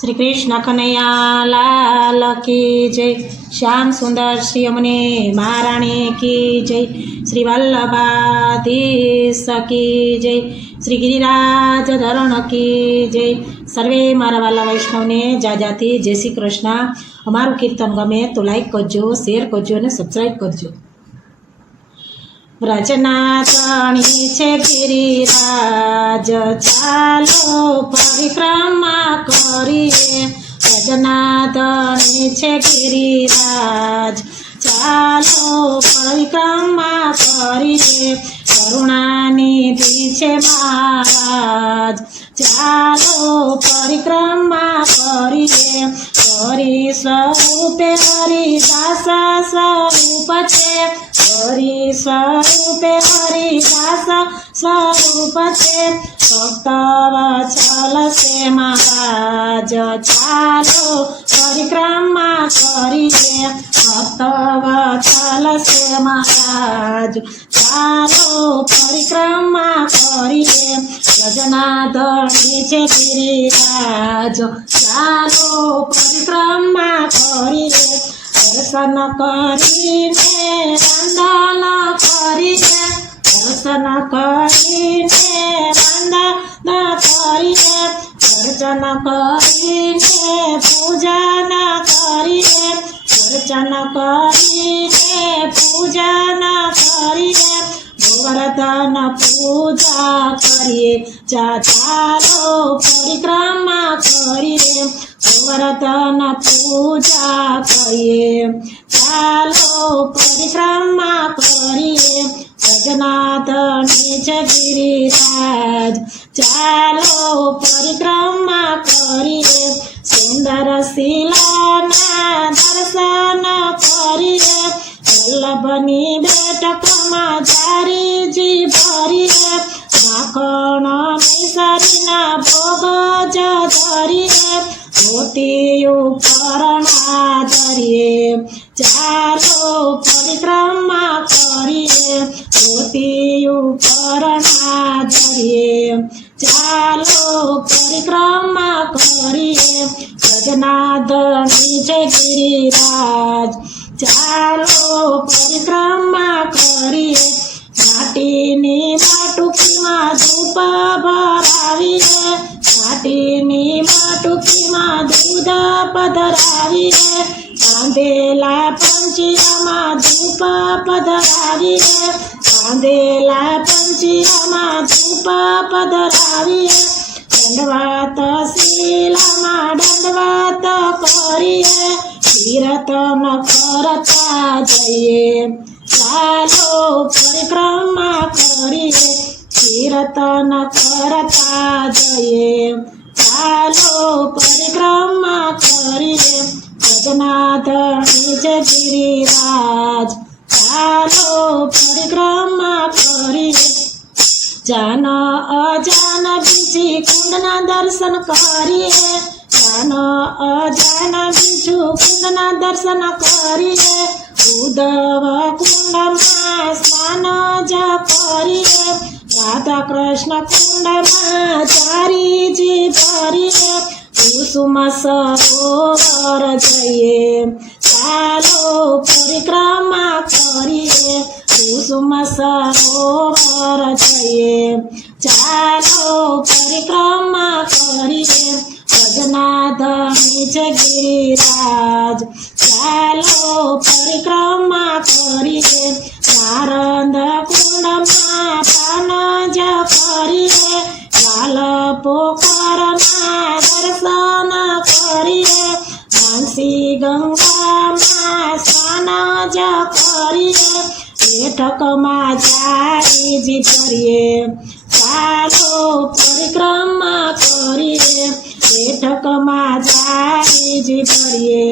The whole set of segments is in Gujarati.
श्री कृष्ण कन्हैया लाल की जय। श्याम सुंदर श्री यमुने महाराणी की जय। श्री वल्लभाधीश की जय। श्री गिरिराज धरण की जय। सर्वे मारा वाला वैष्णव ने जाजाती जय श्री कृष्ण। अमारू कीर्तन गमे तो लाइक करजो, शेर करजो ने सब्सक्राइब करजो। व्रजनाथनी छे गिरिराज चालो परिक्रमा करिए। व्रजनाथनी छे गिरिराज चालो परिक्रमा करिए। करुणानिधि छे महाराज चालो परिक्रमा करिए। हरि स्वरूपे हरिदास स्वरूप छे। हरि स्वरूपे हरिदास स्वरूप छे। भक्त वत्सल से महाराज चालो परिक्रमा करिए। भक्त वत्सल से महाराज चालो परिक्रमा करिए। व्रजनाथनी छे गिरिराज चालो परिक्रमा करिए। दर्शन करीने वंदन करिए। दर्शन करीने वंदन करिए। अर्चन करीने पूजन करिए। अर्चन करीने पूजन करिए। गोवर्धन पूजा करिए। चालो परिक्रमा करिए। गोवर्धन पूजा करिए। चालो परिक्रमा करिए। व्रजनाथनी छे गिरिराज चालो परिक्रमा करिए। सुंदर शिलाना दर्शन करिए। वल्लभनी बेटकमा चारीजी भरिए। माखण मिसरीना भोग धरिए। धोती उपरणा धरिए। चालो परिक्रमा करिए। धोती उपरणा धरिए। चालो परिक्रमा करिए। व्रजनाथनी छे गिरिराज चालो परिक्रमा करिए। माटीनी માટુકીમાં ધૂપ ભરાવીએ। માટીની માટુકીમાં દૂધ પધરાવીએ। બાંધેલા પંચિયામાં ધૂપ પધરાવીએ। બાંધેલા પંચિયામાં ધૂપ પધરાવીએ। દંડવત શિલામાં દંડવત કરીએ। कीर्तन करता जइए। चालो परिक्रमा करिए। कीर्तन करता जइए। चालो परिक्रमा करिए। व्रजनाथनी छे गिरिराज चालो परिक्रमा करिए। जान अजान बीजी कुंडना दर्शन करिए। जान अजान बीजू कुंडना दर्शन करिए। उद्धव कुंडमां स्नान ज करिए। राधा कृष्ण कुंडमां चारीजी भरिए। कुसुम सरोवर जइए। चालो परिक्रमा करिए। कुसुम सरोवर जइए। चालो परिक्रमा करिए। व्रजनाथनी छे गिरिराज चालो परिक्रमा करिए। नारद कुंडमां पान ज करिए। लाल पोखरमा दर्शन करिए। मानसी गंगामां स्नान ज करिए। बेठकमां चारीजी भरिए। चालो परिक्रमा करिए। बेठकमां चारीजी भरिए।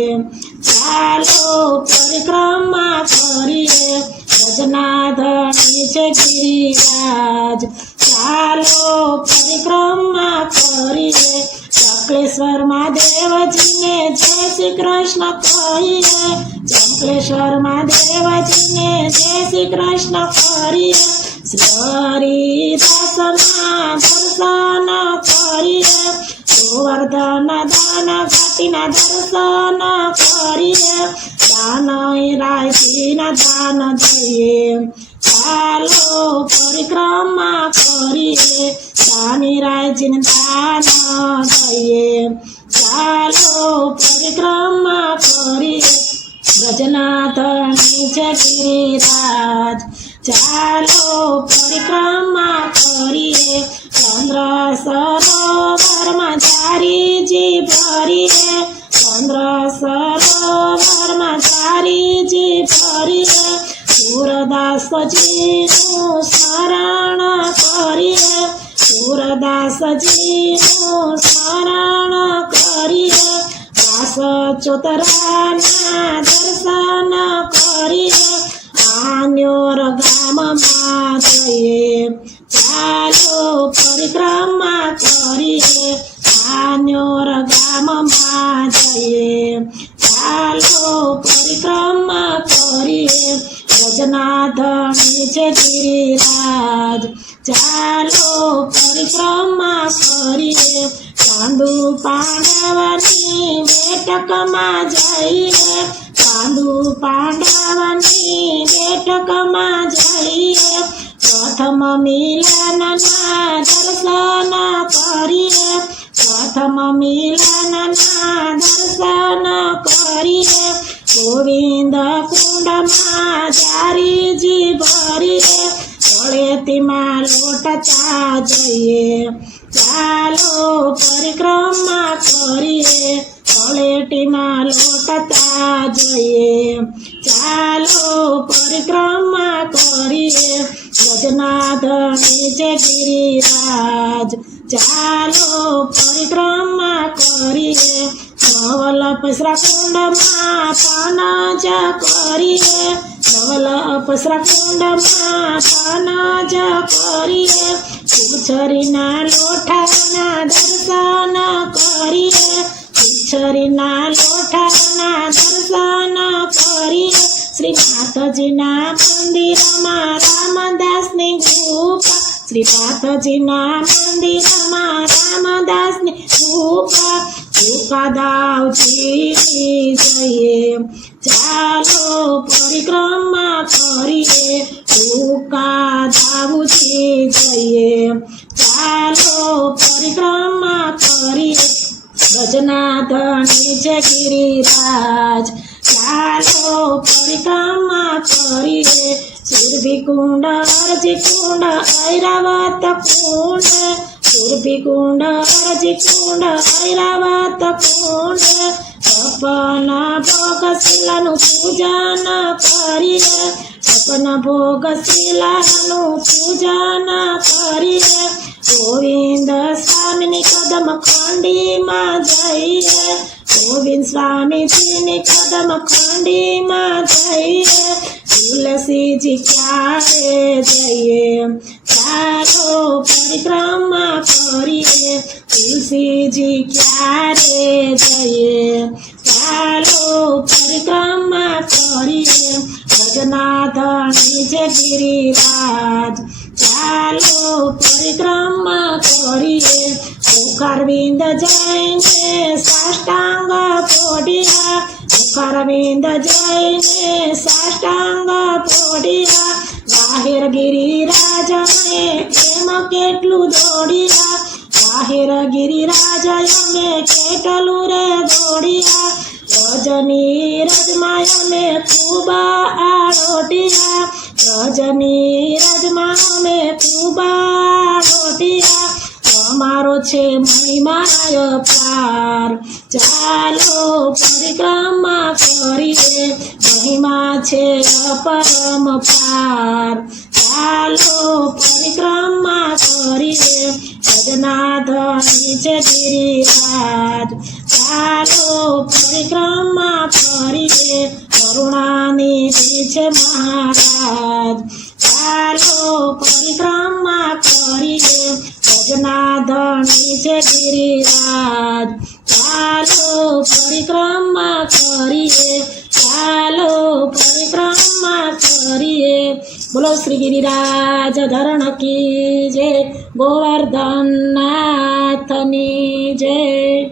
चालो परिक्रमा करिए। व्रजनाथनी छे गिरिराज चालो परिक्रमा करिए। चंक्लेश्वर महादेव जी ने जय श्री कृष्ण कहिए। चंक्लेश्वर महादेव जी ने जय श्री कृष्ण कहिए। શ્રી હરિદાસના દર્શન કરીએ ગોવર્ધન દાન ઘાટીના દર્શન કરીએ દાન રાયજીના દાન દઈએ ચાલો પરિક્રમા કરીએ દાની રાયજીને દાન દઈએ ચાલો પરિક્રમા કરીએ બ્રજનાથની છે ગિરિરાજ ચાલો પરિક્રમા કરીએ ચંદ્ર સરોવરમાં ચારીજી ભરીએ ચંદ્ર સરોવરમાં ચારીજી ભરીએ સુરદાસજીનું શરણ કરીએ સુરદાસજીનું શરણ કરીએ દાસ ચોતરાના દર્શન કરીએ આન્યોર ગામમાં જઈએ ચાલો પરિક્રમા કરીએ આન્યોર ગામમાં જઈએ ચાલો પરિક્રમા કરીએ બ્રજનાથની છે ગિરિરાજ ચાલો પરિક્રમા કરીએ ચાંદુ પાંડવની બેઠકમાં જઈએ ચાંદુ પાંડવની બેઠકમાં જઈએ પ્રથમ મિલનના દર્શન કરીએ પ્રથમ મિલનના દર્શન કરીએ ગોવિંદ કુંડમાં ચારીજી ભરીએ તળેટીમાં લોટતા જઈએ ચાલો પરિક્રમા કરીએ તળેટીમાં લોટતા જઈએ ચાલો પરિક્રમા કરીએ બ્રજનાથની છે ગિરિરાજ ચાલો પરિક્રમા કરીએ નવલપસરા કુંડમાં તનજ કરીએ નવલપસરા કુંડમાં તનજ કરીએ ઉછરીના લોઠાના દર્શન કરીએ ઉછરીના લોઠાના દર્શન કરીએ શ્રીનાથજીના મંદિરમાં રામદાસની ગુફા શ્રીનાથજીના મંદિરમાં રામદાસની ગુફા દાવજી જઈએ ચાલો પરિક્રમા કરીએ દાવજી જઈએ ચાલો પરિક્રમા કરીએ બ્રજનાથની છે ગિરિરાજ ચાલો પરિક્રમા કરીએ સુરભી કુંડ અરજી કુંડ ઐરાવત કુંડ સુરભી કુંડ અરજી કુંડ ઐરાવત કુંડ સપના ભોગશીલાનું પૂજન કરીએ સપના ભોગશીલાનું પૂજન કરીએ ગોવિંદ સ્વામીની કદમ ખંડીમાં જઈએ ગોવિંદ સ્વામીજીની કદમ ખંડીમાં જઈએ તુલસીજી ક્યારે જઈએ ચાલો પરિક્રમા કરીએ તુલસીજી ક્યારે જઈએ ચાલો પરિક્રમા કરીએ ભજનાથની છે ગિરિરાજ ચાલો પરિક્રમા કરીએ મુખારવિંદ જઈને સાષ્ટાંગ પોઢિયા મુખારવિંદ જઈને સાષ્ટાંગ પોઢિયા બાહેર ગિરિરાજને એમ કેટલું દોડ્યા બાહેર ગિરિરાજ અમે કેટલું રે દોડ્યા રજની રજમાં અમે ખૂબ આરોટ્યા રજની રજમાં અમે ખૂબ આરોટ્યા અમારો છે મહિમાય પાર ચાલો પરિક્રમા કરીએ મહિમા છે અપરમ પાર ચાલો પરિક્રમા કરીએ ભજનાથની છે ગિરિરાજ ચાલો પરિક્રમા કરીએ કરુણાનિધિ છે મહારાજ ચાલો પરિક્રમા કરીએ ભજનાથની છે ગિરિરાજ ચાલો પરિક્રમા કરીએ ચાલો પરિક્રમા કરીએ બોલો શ્રી ગિરિરાજ ધરણ કી જય, ગોવર્ધન નાથની જય.